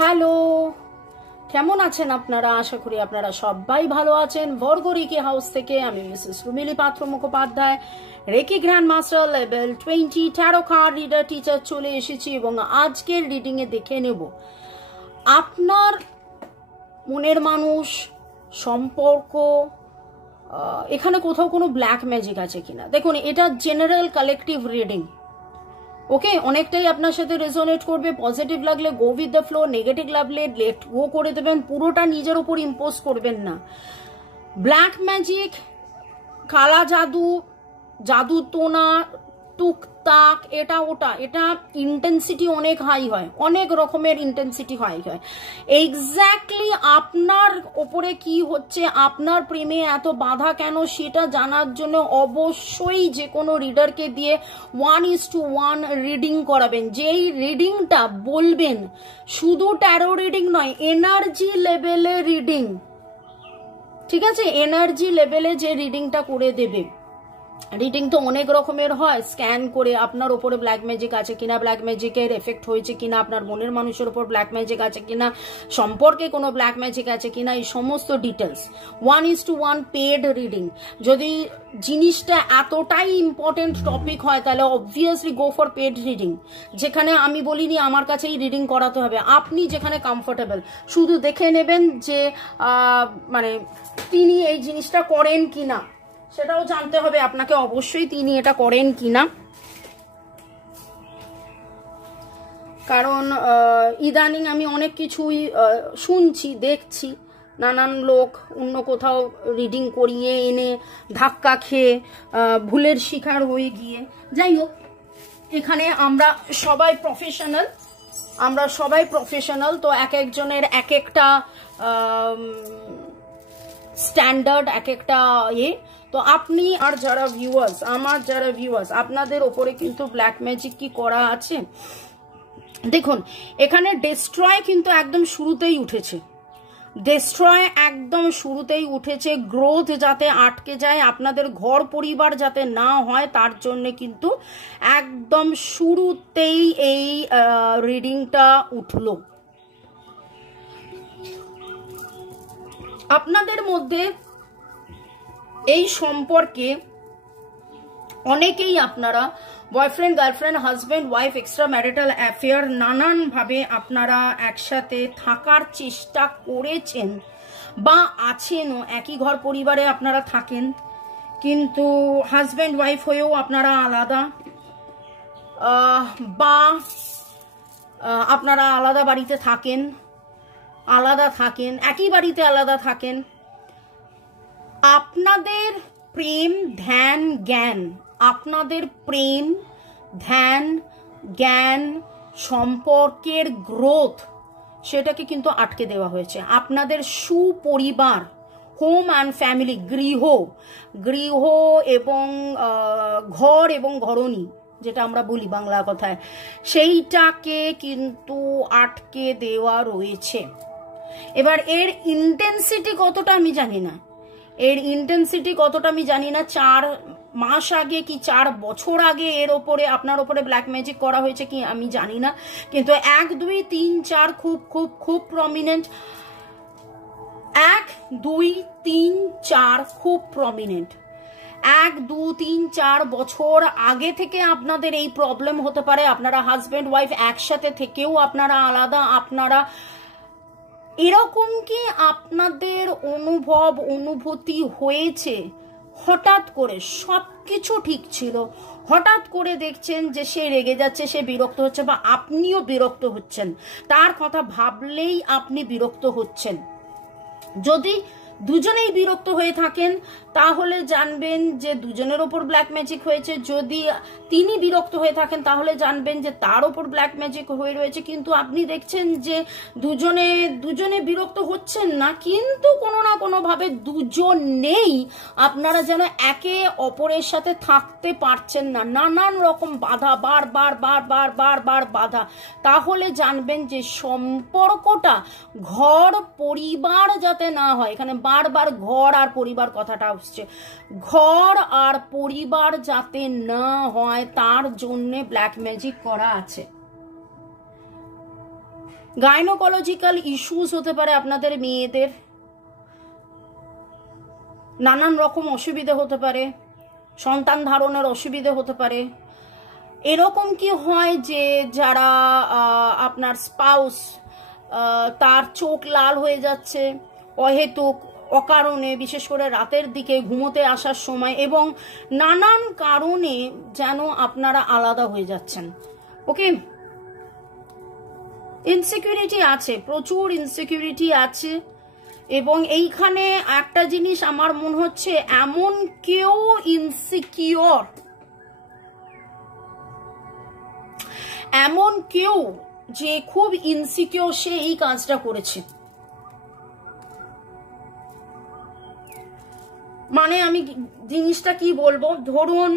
Hello, কেমন আছেন আপনারা? আশা করি আপনারা সবাই ভালো আছেন। বর্গরিকি হাউস থেকে আমি Mrs Rumili Patra Mukhopadhyay, reiki grand master level 20 tarot card reader teacher চলে এসেছি এবং আজকের রিডিং এ দেখে নেব আপনার মনের মানুষ, সম্পর্ক, এখানে কোথাও কোনো ব্ল্যাক ম্যাজিক আছে কিনা। দেখুন, এটা জেনারেল কালেকটিভ রিডিং, ওকে। অনেকটাই আপনার সাথে রেজোনেট করবে। পজিটিভ লাগলে go with the flow, negative লাগলে লেট গো করে দেবেন। পুরোটা নিজের উপর ইম্পোজ করবেন না। ব্ল্যাক ম্যাজিক, কালা জাদু, জাদু টোনা, টুকটাক, এটা ওটা, এটা ইন্টেন্সিটি অনেক হাই হয়, অনেক রকমের ইন্টেন্সিটি হাই হয়। এক্স্যাক্টলি আপনার ওপরে কি হচ্ছে, আপনার প্রেমে এত বাধা কেন, সেটা জানার জন্য অবশ্যই যে কোনো রিডারকে দিয়ে 1:1 রিডিং করাবেন। যেই রিডিংটা বলবেন শুধু ট্যারো রিডিং নয়, এনার্জি লেভেলে রিডিং, ঠিক আছে? এনার্জি লেভেলে যে রিডিংটা করে দেবে। রিডিং তো অনেক রকমের হয়, স্ক্যান করে আপনার ওপরে ব্ল্যাক ম্যাজিক আছে কিনা, ব্ল্যাক ম্যাজিকের এফেক্ট হয়েছে কিনা, আপনার মনের মানুষের ওপর ব্ল্যাক ম্যাজিক আছে কিনা, সম্পর্কে কোনো ব্ল্যাক ম্যাজিক আছে কিনা, এই সমস্ত ডিটেলস। 1:1 paid reading. যদি জিনিসটা এতটাই ইম্পর্টেন্ট টপিক হয় তাহলে obviously go for paid reading, যেখানে আমি বলিনি আমার কাছেই রিডিং করাতে হবে। আপনি যেখানে কমফোর্টেবল, শুধু দেখে নেবেন যে মানে তিনি এই জিনিসটা করেন কিনা, সেটাও জানতে হবে আপনাকে অবশ্যই তিনি এটা করেন কিনা। কারণ ইদানিং আমি অনেক কিছুই শুনছি, দেখছি, নানান লোক অন্য কোথাও রিডিং করিয়ে এনে ধাক্কা খেয়ে ভুলের শিকার হয়ে গিয়ে। যাই হোক, এখানে আমরা সবাই প্রফেশনাল, তো এক একজনের এক একটা স্ট্যান্ডার্ড, এক একটা তো আপনি আর যারা ভিউয়ার্স, আমার যারা ভিউয়ার্স, আপনাদের ওপরে কিন্তু ব্ল্যাক ম্যাজিক কি করা আছে দেখুন। এখানে ডেস্ট্রয় কিন্তু একদম শুরুতেই উঠেছে, ডেস্ট্রয় একদম শুরুতেই উঠেছে। গ্রোথ যাতে আটকে যায়, আপনাদের ঘর পরিবার যাতে না হয়, তার জন্য কিন্তু একদম শুরুতেই এই রিডিংটা উঠলো। আপনাদের মধ্যে এই সম্পর্কে অনেকেই আপনারা boyfriend, girlfriend, husband, wife, extra marital affair, নানানভাবে আপনারা একসাথে থাকার চেষ্টা করেছেন বা আছেনও। একই ঘর পরিবারে আপনারা থাকেন, কিন্তু হাজব্যান্ড ওয়াইফ হয়েও আপনারা আলাদা, বা আপনারা আলাদা বাড়িতে থাকেন, একই বাড়িতে আলাদা থাকেন। আপনাদের প্রেম ধ্যান জ্ঞান, আপনাদের প্রেম ধ্যান জ্ঞান সম্পর্কের গ্রোথ, সেটাকে কিন্তু আটকে দেওয়া হয়েছে। আপনাদের সুপরিবার, হোম অ্যান্ড ফ্যামিলি, গৃহ এবং ঘর এবং ঘরণী, যেটা আমরা বলি বাংলা কথায়, সেইটাকে কিন্তু আটকে দেওয়া রয়েছে। এবার এর ইন্টেন্সিটি কতটা আমি জানি না, 4 মাস আগে কি 4 বছর আগে এর ওপরে আপনার ওপরে ব্ল্যাক ম্যাজিক করা হয়েছে কি আমি জানি না, কিন্তু 1, 2, 3, 4 খুব খুব খুব প্রমিনেন্ট। 1, 2, 3, 4 খুব প্রমিনেন্ট। 1, 2, 3, 4 বছর আগে থেকে আপনাদের এই প্রবলেম হতে পারে। আপনারা হাজব্যান্ড ওয়াইফ একসাথে থেকেও আপনারা আলাদা, আপনারা এরকম কি আপনাদের অনুভূতি হয়েছে হঠাৎ করে সবকিছু ঠিক ছিল, হঠাৎ করে দেখছেন যে সে রেগে যাচ্ছে, সে বিরক্ত হচ্ছে, বা আপনিও বিরক্ত হচ্ছেন, তার কথা ভাবলেই আপনি বিরক্ত হচ্ছেন। যদি দুজনেই বিরক্ত হয়ে থাকেন তাহলে জানবেন যে দুজনের ওপর ব্ল্যাক ম্যাজিক হয়েছে। যদি তিনি বিরক্ত হয়ে থাকেন তাহলে জানবেন যে তার ওপর ব্ল্যাক ম্যাজিক হয়ে রয়েছে। কিন্তু আপনি দেখছেন যে দুজনে বিরক্ত হচ্ছেন না, কিন্তু কোনো না কোনো ভাবে দুজনেই আপনারা যেন একে অপরের সাথে থাকতে পারছেন না, নানান রকম বাধা, বার বাধা, তাহলে জানবেন যে সম্পর্কটা ঘর পরিবার যাতে না হয়। এখানে বারবার ঘর আর পরিবার কথাটা আসছে, ঘর আর পরিবার যাতে না হয় তার জন্য ব্ল্যাক ম্যাজিক করা আছে। গাইনোকোলজিক্যাল ইস্যুস হতে পারে আপনাদের মেয়েদের, নানান রকম অসুবিধা হতে পারে, সন্তান ধারণের অসুবিধা হতে পারে। এরকম কি হয় যে যারা আপনার স্পাউস তার চোখ লাল হয়ে যাচ্ছে অহেতুক অকারণে, বিশেষ করে রাতের দিকে ঘুমোতে আসার সময়, এবং নানান কারণে যেন আপনারা আলাদা হয়ে যাচ্ছেন। ওকে, ইনসিকিউরিটি আছে, প্রচুর ইনসিকিউরিটি আছে। এবং এইখানে একটা জিনিস আমার মনে হচ্ছে, এমন কেউ ইনসিকিউর, এমন কেউ যে খুব ইনসিকিউর, সে এই কাজটা করেছে। মানে আমি জিনিসটা কি বলবো, ধরুন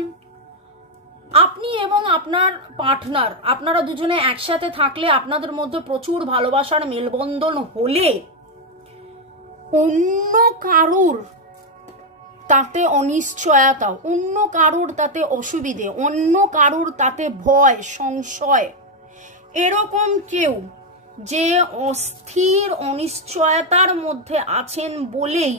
আপনি এবং আপনার পার্টনার, আপনারা দুজনে একসাথে থাকলে আপনাদের মধ্যে প্রচুর ভালোবাসার মেলবন্ধন হলে অন্য কারুর তাতে অনিশ্চয়তা, অন্য কারুর তাতে অসুবিধে, অন্য কারুর তাতে ভয় সংশয়, এরকম কেউ যে অস্থির অনিশ্চয়তার মধ্যে আছেন বলেই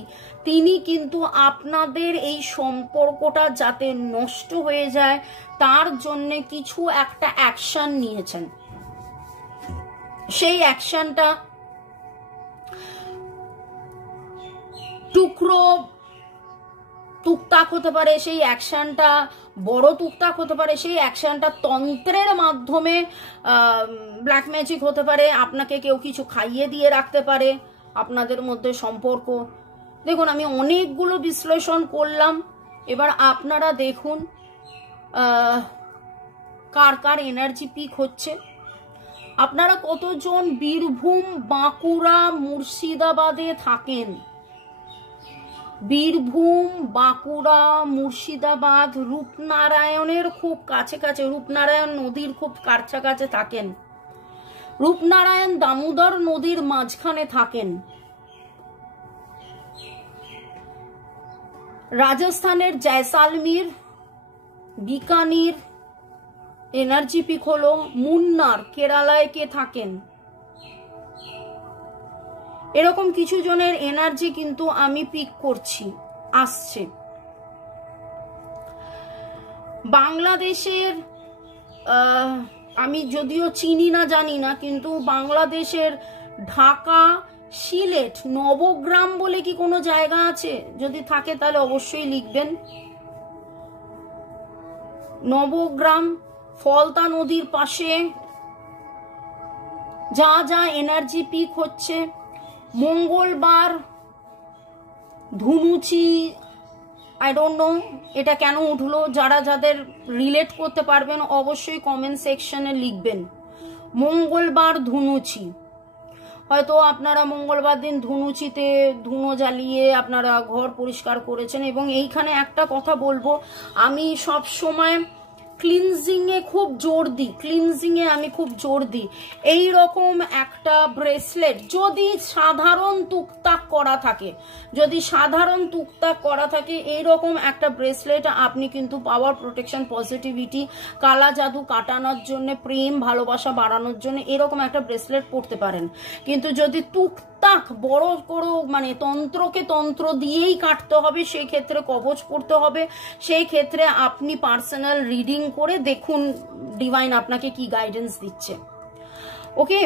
তিনি কিন্তু আপনাদের এই সম্পর্কটা যাতে নষ্ট হয়ে যায় তার জন্য কিছু একটা অ্যাকশন নিয়েছেন। সেই অ্যাকশনটা টুকরো টুকটাক হতে পারে, সেই অ্যাকশনটা বড় টুকটাক হতে পারে, সেই অ্যাকশনটা তন্ত্রের মাধ্যমে ব্ল্যাক ম্যাজিক হতে পারে, আপনাকে কেউ কিছু খাইয়ে দিয়ে রাখতে পারে আপনাদের মধ্যে সম্পর্ক। দেখুন, আমি অনেকগুলো বিশ্লেষণ করলাম, এবার আপনারা দেখুন কার কার এনার্জি পিক হচ্ছে। আপনারা কতজন বীরভূম, বাঁকুড়া, মুর্শিদাবাদে থাকেন? বীরভূম, বাঁকুড়া, মুর্শিদাবাদ, রূপনারায়ণের খুব কাছে কাছে, রূপনারায়ণ নদীর খুব কাছাকাছি থাকেন, রূপনারায়ণ দামোদর নদীর মাঝখানে থাকেন, রাজস্থানের জয়সালমীর, বিকানির এনার্জি পিক হলো, মুন্নার কেরালায় কে থাকেন, এরকম কিছু জনের এনার্জি কিন্তু আমি পিক করছি, আসছে। বাংলাদেশের আমি যদিও চিনি না, জানি না, কিন্তু বাংলাদেশের ঢাকা, সিলেট, নবগ্রাম বলে কি কোনো জায়গা আছে? যদি থাকে তাহলে অবশ্যই লিখবেন। নবগ্রাম, ফলতা নদীর পাশে যা যা এনার্জি পিক হচ্ছে, মঙ্গলবার, ধুনুচি, আই ডোন্ট নো এটা কেন উঠলো, যারা যাদের রিলেট করতে পারবেন অবশ্যই কমেন্ট সেকশনে লিখবেন। মঙ্গলবার, ধুনুচি, হয়তো আপনারা মঙ্গলবার দিন ধুনুচিতে ধুনো জ্বালিয়ে আপনারা ঘর পরিষ্কার করেছেন। এবং এইখানে একটা কথা বলবো, আমি সব সময় ক্লিনজিং এ খুব জোর দিই, ক্লিনজিং এ আমি খুব জোর দিই। এই রকম একটা ব্রেসলেট যদি সাধারণ টুকটাক করা থাকে, যদি সাধারণ টুকটাক করা থাকে, এইরকম একটা ব্রেসলেট আপনি কিন্তু পাওয়ার, প্রোটেকশন, পজিটিভিটি, কালা জাদু কাটানোর জন্য, প্রেম ভালোবাসা বাড়ানোর জন্য এরকম একটা ব্রেসলেট পরতে পারেন। কিন্তু যদি টুকটাক বড় করে মানে তন্ত্রকে তন্ত্র দিয়েই কাটতে হবে, সেই ক্ষেত্রে কবচ পড়তে হবে, সেই ক্ষেত্রে আপনি পার্সোনাল রিডিং করে দেখুন ডিভাইন আপনাকে কি গাইডেন্স দিচ্ছে। ওকে,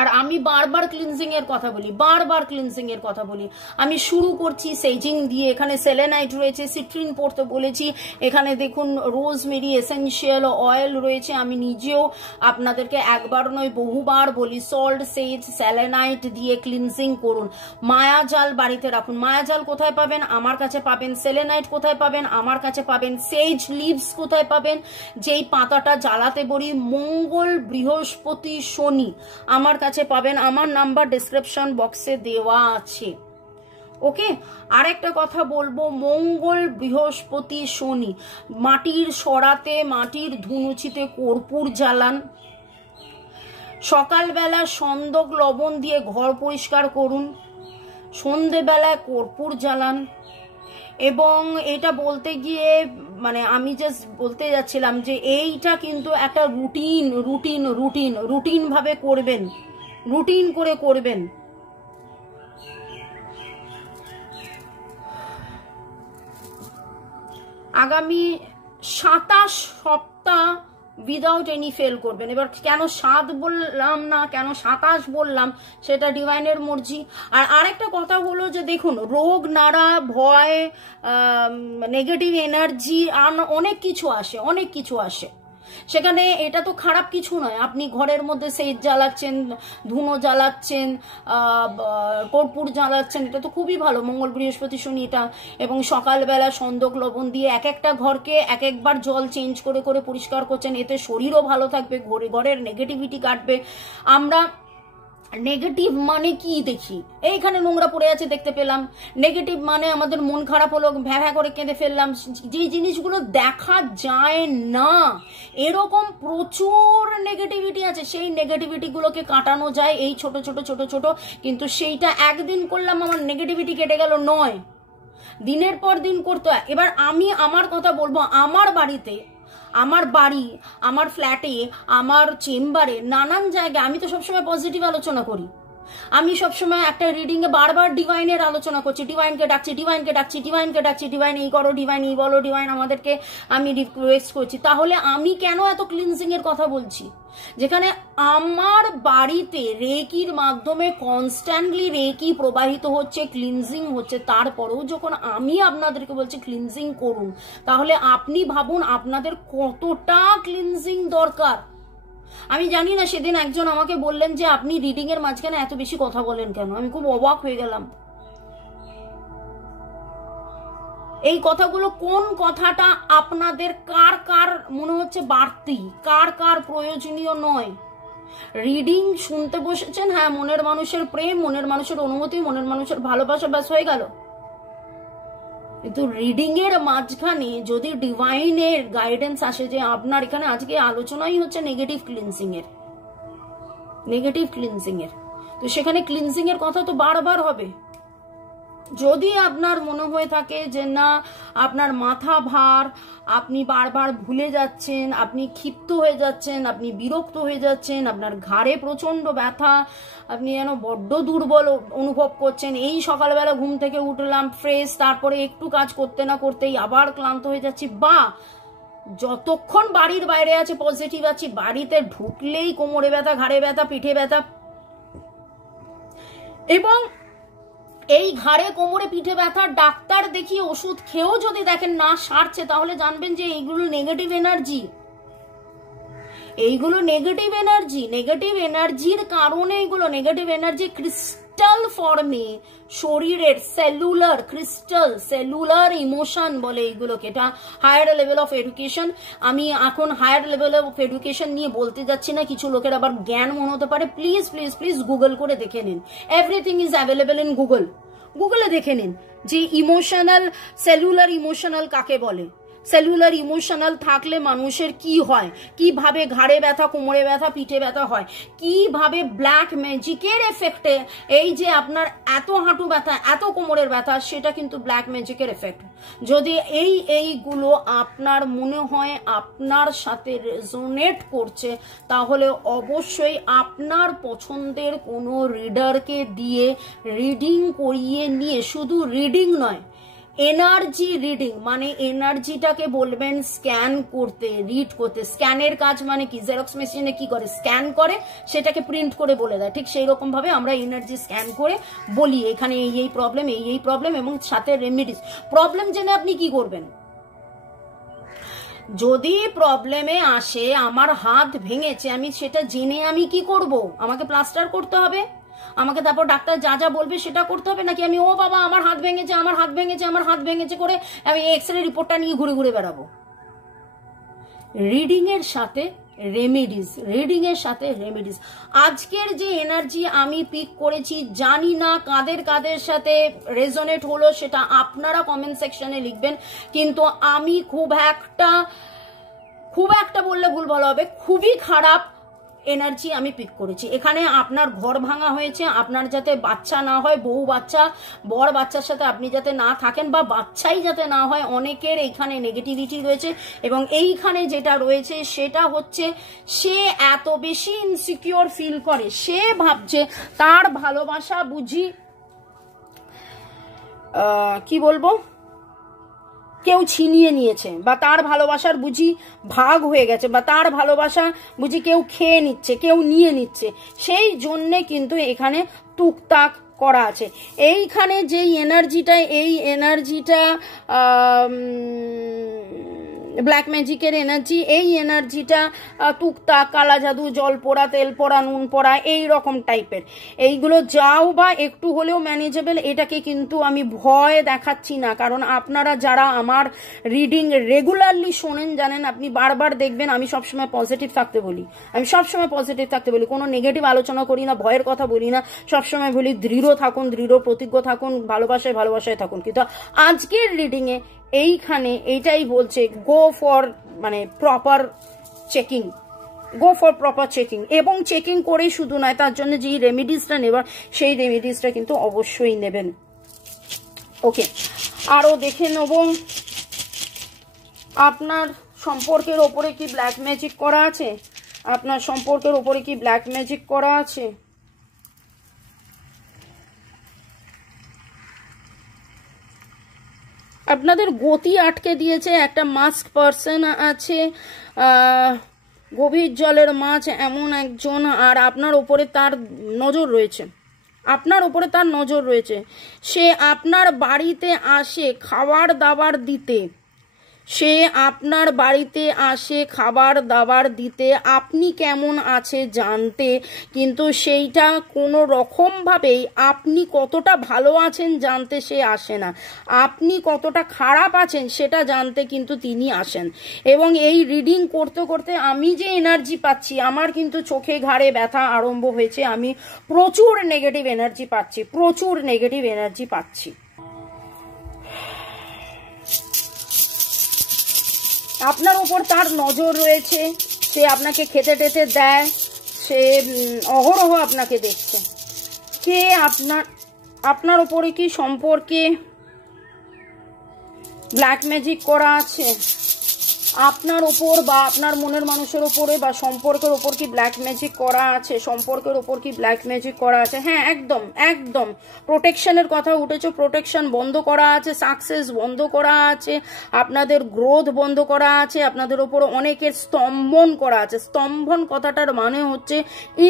আর আমি বারবার ক্লিনজিং এর কথা বলি, বারবার ক্লিনজিং এর কথা বলি। আমি শুরু করছি সেজিং দিয়ে, এখানে সেলেনাইট রয়েছে, সিট্রিন পড়তে বলেছি, এখানে দেখুন রোজমেরি এসেনশিয়াল অয়েল রয়েছে। আমি নিজেও আপনাদেরকে একবার নয় বহুবার বলি, সল্ট, সেজ, সেলেনাইট দিয়ে ক্লিনজিং করুন। মায়াজাল বাড়িতে রাখুন। মায়াজাল কোথায় পাবেন? আমার কাছে পাবেন। সেলেনাইট কোথায় পাবেন? আমার কাছে পাবেন। সেজ লিভস কোথায় পাবেন? যেই পাতাটা জ্বালাতে বলি, মঙ্গল, বৃহস্পতি, শনি আমার কাছে পাবেন। আমার নাম্বার ডেসক্রিপশন বক্সে দেওয়া আছে। ওকে, আরেকটা কথা বলবো, মঙ্গল, বৃহস্পতি, শনি মাটির সরাতে, মাটির ধুনুচিতে কর্পূর জ্বালান। সকালবেলা সন্দক লবণ দিয়ে ঘর পরিষ্কার করুন, সন্ধেবেলায় কর্পূর জ্বালান। এবং এটা বলতে গিয়ে মানে আমি জাস্ট বলতে যাচ্ছিলাম যে এইটা কিন্তু একটা রুটিন ভাবে করবেন, রুটিন করে করবেন। আগামী 27 সপ্তাহ উইদাউট এনি ফেল করবেন। এবার কেন 7 বললাম না, কেন 27 বললাম, সেটা ডিভাইনের মর্জি। আর আরেকটা কথা হলো যে দেখুন, রোগ নাড়া, ভয়, নেগেটিভ এনার্জি, আর অনেক কিছু আসে সেখানে। এটা তো খারাপ কিছু নয়। আপনি ঘরের মধ্যে সেজ জ্বালাচ্ছেন, ধুনো জ্বালাচ্ছেন, কর্পূর জ্বালাচ্ছেন, এটা তো খুবই ভালো। মঙ্গল, বৃহস্পতি, শনি এটা। এবং সকালবেলা সন্দক লবণ দিয়ে এক একটা ঘরকে এক একবার জল চেঞ্জ করে করে পরিষ্কার করছেন, এতে শরীরও ভালো থাকবে, ঘরের নেগেটিভিটি কাটবে। আমরা নেগেটিভ মানে কি দেখি, এইখানে নোংরা পড়ে আছে দেখতে পেলাম, নেগেটিভ মানে আমাদের মন খারাপ হলো, ভ্যা করে কেঁদে ফেললাম। যে জিনিসগুলো দেখা যায় না, এরকম প্রচুর নেগেটিভিটি আছে। সেই নেগেটিভিটি গুলোকে কাটানো যায় এই ছোট ছোট, কিন্তু সেইটা একদিন করলাম আমার নেগেটিভিটি কেটে গেল নয়, দিনের পর দিন করতে হয়। এবার আমি আমার কথা বলবো, আমার বাড়িতে, আমার বাড়ি, আমার ফ্ল্যাটে, আমার চেম্বারে, নানান জায়গায় আমি তো সবসময় পজিটিভ আলোচনা করি। আমি সবসময় একটা রিডিং এ বারবার ডিভাইনের আলোচনা করছি, ডিভাইনকে ডাকছি, ডিভাইন এই করো, ডিভাইন এই বলো, ডিভাইন আমাদেরকে আমি রিকোয়েস্ট করছি। তাহলে আমি কেন এত ক্লিনজিং এর কথা বলছি? যেখানে আমার বাড়িতে রেকির মাধ্যমে কনস্ট্যান্টলি রেকি প্রবাহিত হচ্ছে, ক্লিনজিং হচ্ছে, তারপরেও যখন আমি আপনাদেরকে বলছি ক্লিনজিং করুন, তাহলে আপনি ভাবুন আপনাদের কতটা ক্লিনজিং দরকার। আমি জানি না, সেদিন একজন আমাকে বললেন যে আপনি রিডিং এর মাঝখানে এত বেশি কথা বলেন কেন। আমি খুব অবাক হয়ে গেলাম। এই কথাগুলো, কোন কথাটা আপনাদের কার কার মনে হচ্ছে বাড়তি, কার কার প্রয়োজনীয় নয়? রিডিং শুনতে বসেছেন, হ্যাঁ, মনের মানুষের প্রেম, মনের মানুষের অনুমতি, মনের মানুষের ভালোবাসা, ব্যাস হয়ে গেল। কিন্তু রিডিং এর মাঝখানে যদি ডিভাইনের গাইডেন্স আসে যে আপনার এখানে আজকে আলোচনাই হচ্ছে নেগেটিভ ক্লিনজিং এর, তো সেখানে ক্লিনজিং এর কথা তো বারবার হবে। যদি আপনার মনে হয়ে থাকে যে না, আপনার মাথা ভার, আপনি বারবার ভুলে যাচ্ছেন, আপনি ক্ষিপ্ত হয়ে যাচ্ছেন, আপনি বিরক্ত হয়ে যাচ্ছেন, আপনার ঘাড়ে প্রচন্ড ব্যথা, আপনি যেন বড্ড দুর্বল অনুভব করছেন, এই সকালবেলা ঘুম থেকে উঠলাম ফ্রেশ, তারপরে একটু কাজ করতে না করতেই আবার ক্লান্ত হয়ে যাচ্ছি, বা যতক্ষণ বাড়ির বাইরে আছে পজিটিভ আছি, বাড়িতে ঢুকলেই কোমরে ব্যথা, ঘাড়ে ব্যথা, পিঠে ব্যথা, এবং এই ঘাড়ে কোমরে পিঠে ব্যথা ডাক্তার দেখিয়ে ওষুধ খেয়েও যদি দেখেন না সারছে, তাহলে জানবেন যে এইগুলো নেগেটিভ এনার্জি। নেগেটিভ এনার্জির কারণে এইগুলো নেগেটিভ এনার্জি ক্রিস্টাল ফর্মে শরীরের সেলুলার ইমোশন বলে এইগুলোকে। এটা হায়ার লেভেল অফ এডুকেশন। আমি এখন হায়ার লেভেল অফ এডুকেশন নিয়ে বলতে যাচ্ছি না, কিছু লোকের আবার জ্ঞান মনে হতে পারে। প্লিজ গুগল করে দেখে নিন, এভরিথিং ইজ অ্যাভেলেবল ইন গুগলে দেখে নিন যে সেলুলার ইমোশনাল কাকে বলে, সেলুলার ইমোশনাল থাকলে মানুষের কি হয়, কিভাবে ঘাড়ে ব্যথা, কোমরে ব্যথা, পিঠে ব্যথা হয়, কিভাবে ব্ল্যাক ম্যাজিকের এফেক্টে এই যে আপনার এত হাঁটু ব্যথা, এত কোমরের ব্যথা, সেটা কিন্তু ব্ল্যাক ম্যাজিকের এফেক্ট। যদি এইগুলো আপনার মনে হয় আপনার সাথে রেজোনেট করছে, তাহলে অবশ্যই আপনার পছন্দের কোনো রিডারকে দিয়ে রিডিং করিয়ে নিয়ে, শুধু রিডিং নয়, এনার্জি রিডিং মানে এনার্জিটাকে বলবেন স্ক্যান করতে, রিড করতে। স্ক্যানের কাজ মানে কি, জেরক্স মেশিনে কি করে, স্ক্যান করে সেটাকে প্রিন্ট করে বলে দেয়, ঠিক সেই রকম ভাবে আমরা এনার্জি স্ক্যান করে বলি এখানে এই প্রবলেম এবং সাথে রেমিডিস। প্রবলেম জেনে আপনি কি করবেন? যদি প্রবলেমে আসে আমার হাত ভেঙেছে, আমি সেটা জেনে আমি কি করব? আমাকে প্লাস্টার করতে হবে, আমাকে তারপর ডাক্তার যা বলবে সেটা করতে হবে, নাকি আমি ও বাবা আমার হাত ভেঙেছে করে আমি এক্সরে রিপোর্টটা নিয়ে ঘুরে ঘুরে বেড়াবো? রিডিং এর সাথে রেমেডিস। আজকের যে এনার্জি আমি পিক করেছি, জানি না কাদের সাথে রেজোনেট হলো, সেটা আপনারা কমেন্ট সেকশনে লিখবেন। কিন্তু আমি খুব একটা বললে ভুল বলা হবে, খুবই খারাপ এনার্জি আমি পিক করেছি। এখানে আপনার ঘর ভাঙা হয়েছে, আপনার যাতে বাচ্চা না হয়, বউ বাচ্চা বর বাচ্চার সাথে আপনি যাতে না থাকেন বা বাচ্চাই যাতে না হয়, অনেকের এইখানে নেগেটিভিটি রয়েছে। এবং এইখানে যেটা রয়েছে সেটা হচ্ছে সে এত বেশি ইনসিকিউর ফিল করে, সে ভাবছে তার ভালোবাসা বুঝি কি বলবো কেউ ছিনিয়ে নিয়েছে, বা তার ভালোবাসার বুঝি ভাগ হয়ে গেছে, বা তার ভালোবাসা বুঝি কেউ খেয়ে নিচ্ছে, কেউ নিয়ে নিচ্ছে। সেই জন্যে কিন্তু এখানে টুকটাক করা আছে। এইখানে যেই এনার্জিটা, এই এনার্জিটা ব্ল্যাক ম্যাজিকের এনার্জি, এই এনার্জিটা টুকটাক কালা জাদু, জল পোড়া, তেল পোড়া, নুন পোড়া, এই রকম টাইপের। এইগুলো যাও বা একটু হলেও ম্যানেজেবল, এটাকে কিন্তু আমি ভয় দেখাচ্ছি না। কারণ আপনারা যারা আমার রিডিং রেগুলারলি শোনেন জানেন, আপনি বারবার দেখবেন আমি সবসময় পজিটিভ থাকতে বলি, আমি সবসময় পজিটিভ থাকতে বলি, কোনো নেগেটিভ আলোচনা করি না, ভয়ের কথা বলি না, সবসময় বলি দৃঢ় থাকুন, দৃঢ় প্রতিজ্ঞ থাকুন, ভালোবাসায় ভালোবাসায় থাকুন। কিন্তু আজকের রিডিংয়ে এইখানে এইটাই বলছে গো ফর মানে proper checking, go for proper checking. এবং চেকিং করেই শুধু নয়, তার জন্য যেই রেমিডিসটা নেবার সেই রেমিডিসটা কিন্তু অবশ্যই নেবেন। ওকে, আরও দেখে নেব আপনার সম্পর্কের ওপরে কি ব্ল্যাক ম্যাজিক করা আছে, আপনার সম্পর্কের ওপরে কি ব্ল্যাক ম্যাজিক করা আছে। আপনাদের গতি আটকে দিয়েছে, একটা মাস্ক পার্সন আছে, গভীর জলের মাছ এমন একজন, আর আপনার ওপরে তার নজর রয়েছে, আপনার ওপরে তার নজর রয়েছে। সে আপনার বাড়িতে আসে খাবার দাবার দিতে, সে আপনার বাড়িতে আসে খাবার দাবার দিতে, আপনি কেমন আছে জানতে, কিন্তু সেইটা কোনো রকমভাবেই আপনি কতটা ভালো আছেন জানতে সে আসে না, আপনি কতটা খারাপ আছেন সেটা জানতে কিন্তু তিনি আসেন। এবং এই রিডিং করতে করতে আমি যে এনার্জি পাচ্ছি, আমার কিন্তু চোখে ঘাড়ে ব্যথা আরম্ভ হয়েছে, আমি প্রচুর নেগেটিভ এনার্জি পাচ্ছি, প্রচুর নেগেটিভ এনার্জি পাচ্ছি। আপনার উপর তার নজর রয়েছে, সে আপনাকে খেতে টেতে দেয়, সে অহরহ আপনাকে দেখছে। কে আপনার উপরে কি সম্পর্কে ব্ল্যাক ম্যাজিক করা আছে, আপনার ওপর বা আপনার মনের মানুষের ওপরে বা সম্পর্কের ওপর কি ব্ল্যাক ম্যাজিক করা আছে, সম্পর্কের ওপর কি ব্ল্যাক ম্যাজিক করা আছে। হ্যাঁ, একদম একদম প্রোটেকশনের কথা উঠেছে, প্রোটেকশন বন্ধ করা আছে, সাকসেস বন্ধ করা আছে, আপনাদের গ্রোথ বন্ধ করা আছে, আপনাদের ওপর অনেকের স্তম্ভন করা আছে। স্তম্ভন কথাটার মানে হচ্ছে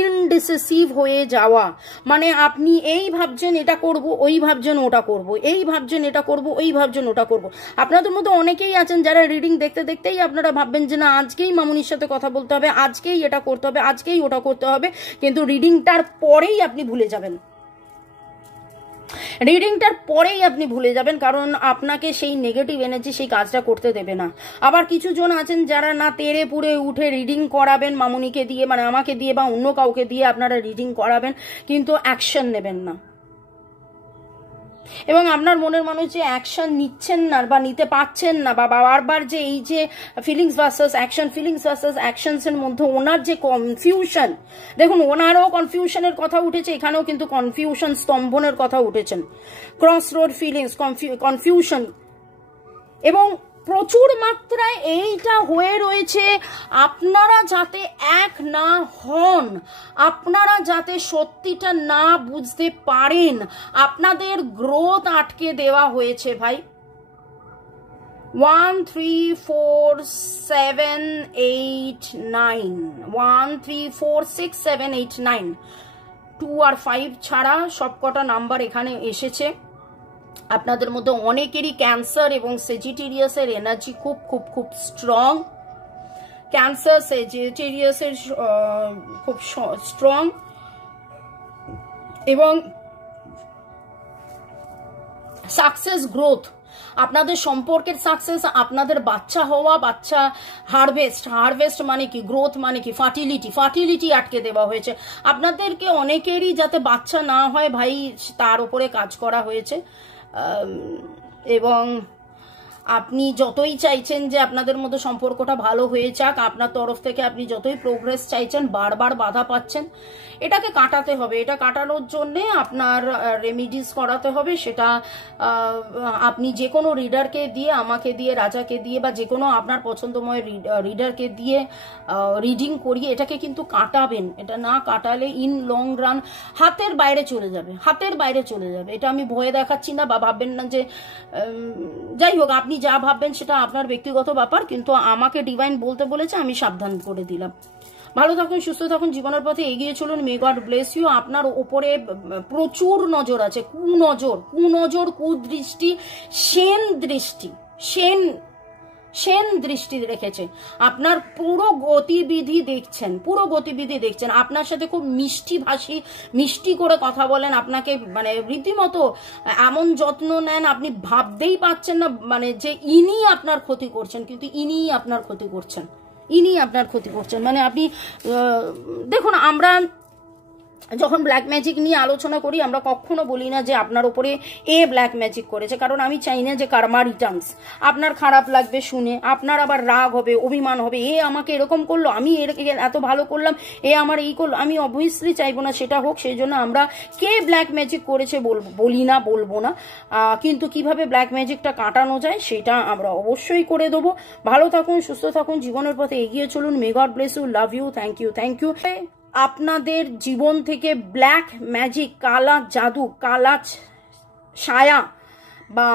ইনডিসিসিভ হয়ে যাওয়া, মানে আপনি এই ভাবছেন এটা করব, ওই ভাবছেন ওটা করব, এই ভাবছেন এটা করব, ওই ভাবছেন ওটা করব। আপনাদের মধ্যে অনেকেই আছেন যারা রিডিং দেখতে দেখতে আপনারা ভাববেন যে না আজকেই মামুনির সাথে কথা বলতে হবে, আজকেই এটা করতে হবে, আজকেই ওটা করতে হবে, কিন্তু রিডিংটার পরেই আপনি ভুলে যাবেন, রিডিংটার পরেই আপনি ভুলে যাবেন, কারণ আপনাকে সেই নেগেটিভ এনার্জি সেই কাজটা করতে দেবে না। আবার কিছু জন আছেন যারা না তেড়ে পুড়ে উঠে রিডিং করাবেন মামুনিকে দিয়ে, মানে আমাকে দিয়ে বা অন্য কাউকে দিয়ে আপনারা রিডিং করাবেন, কিন্তু অ্যাকশন নেবেন না। এবং আপনার মনের মানুষ যে অ্যাকশন নিচ্ছেন না বা নিতে পারছেন না, বা বারবার যে এই যে feelings versus action, feelings versus actions এর মধ্যে ওনার যে কনফিউশন, দেখুন ওনারও কনফিউশনের কথা উঠেছে, এখানেও কিন্তু কনফিউশন স্তম্ভনের কথা উঠেছেন, ক্রস রোড ফিলিংস, কনফিউশন, এবং প্রচুর মাত্রায় এইটা হয়ে রয়েছে। আপনারা যাতে এক না হন, আপনারা যাতে সত্যিটা না বুঝতে পারেন, আপনাদের গ্রোথ আটকে দেওয়া হয়েছে ভাই। 1 3 4 7 8 9 1 3 4 6 7 8 9 2 আর 5 ছাড়া সবকটা নাম্বার এখানে এসেছে। আপনাদের মধ্যে অনেকেরই ক্যান্সার এবং সেজিটেরিয়াসের এনার্জি খুব খুব খুব স্ট্রং, ক্যান্সার সেজিটেরিয়াসের খুব স্ট্রং, এবং সাকসেস গ্রোথ, আপনাদের সম্পর্কের সাকসেস, আপনাদের বাচ্চা হওয়া, বাচ্চা হারভেস্ট মানে কি, গ্রোথ মানে কি, ফার্টিলিটি আটকে দেওয়া হয়েছে। আপনাদেরকে অনেকেরই যাতে বাচ্চা না হয় ভাই, তার উপরে কাজ করা হয়েছে। এবং আপনি যতই চাইছেন যে আপনাদের মধ্যে সম্পর্কটা ভালো হয়ে যাক, আপনার তরফ থেকে আপনি যতই প্রোগ্রেস চাইছেন, বারবার বাধা পাচ্ছেন। এটাকে কাটাতে হবে। এটা কাটানোর জন্যে আপনার রেমিডিস করাতে হবে। সেটা আপনি যে কোনো রিডারকে দিয়ে, আমাকে দিয়ে, রাজাকে দিয়ে, বা যে কোনো আপনার পছন্দময় রিডারকে দিয়ে রিডিং করিয়ে এটাকে কিন্তু কাটাবেন। এটা না কাটালে ইন লং রান হাতের বাইরে চলে যাবে, হাতের বাইরে চলে যাবে। এটা আমি ভয়ে দেখাচ্ছি না, বা ভাববেন না যে, যাই হোক, আপনি যা ভাববেন সেটা আপনার ব্যক্তিগত ব্যাপার, কিন্তু আমাকে ডিভাইন বলতে বলেছে, আমি সাবধান করে দিলাম। ভালো থাকুন, সুস্থ থাকুন, জীবনের পথে এগিয়ে চলুন। May God bless you. আপনার ওপরে প্রচুর নজর আছে, কুনজর, কুদৃষ্টি, সেন দৃষ্টি রেখেছে। আপনার পুরো গতিবিধি দেখছেন, আপনার সাথে খুব মিষ্টি করে কথা বলেন, আপনাকে মানে রীতিমতো এমন যত্ন নেন, আপনি ভাবতেই পাচ্ছেন না মানে যে ইনি আপনার ক্ষতি করছেন, কিন্তু ইনিই আপনার ক্ষতি করছেন। মানে আপনি দেখুন, আমরা যখন ব্ল্যাক ম্যাজিক নিয়ে আলোচনা করি, আমরা কখনো বলি না যে আপনার উপরে ব্ল্যাক ম্যাজিক করেছে, কারণ আমি চাই না যে কার্মা রিটার্নস। আপনার খারাপ লাগবে শুনে, আপনার আবার রাগ হবে, অভিমান হবে, আমাকে এরকম করলো, আমি এত ভালো করলাম, আমার এই করলো। আমি অবভিয়াসলি চাইবো না সেটা হোক। সেই জন্য আমরা কে ব্ল্যাক ম্যাজিক করেছে বলবো না, কিন্তু কিভাবে ব্ল্যাক ম্যাজিকটা কাটানো যায় সেটা আমরা অবশ্যই করে দেবো। ভালো থাকুন, সুস্থ থাকুন, জীবনের পথে এগিয়ে চলুন। May God bless you, love you, thank you. আপনাদের জীবন থেকে ব্ল্যাক ম্যাজিক, কালা জাদু, কালা ছায়া বা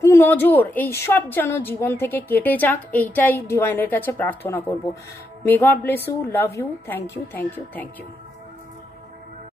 কুনজর, এই সব যেন জীবন থেকে কেটে যাক, এইটাই ডিভাইনের কাছে প্রার্থনা করব। May God bless you, love you, thank you.